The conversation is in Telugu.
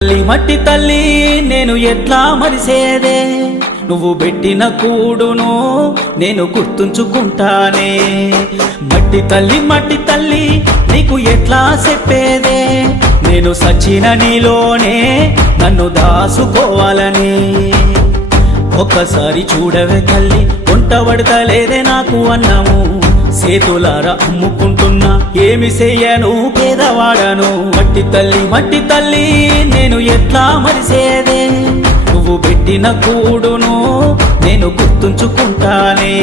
తల్లి మట్టి తల్లి నేను ఎట్లా మరిసేదే, నువ్వు పెట్టిన కూడును నేను గుర్తుంచుకుంటానే. మట్టి తల్లి నీకు ఎట్లా చెప్పేదే, నేను సచిన నీలోనే నన్ను దాసుకోవాలని. ఒక్కసారి చూడవే తల్లి, వంట పడతలేదే నాకు అన్నము, సేతులారా అమ్ముకుంటున్నా ఏమి చెయ్యను పేదవాడను. మట్టి తల్లి నేను ఎట్లా మరిసేదే, నువ్వు పెట్టిన కూడును నేను గుర్తుంచుకుంటానే.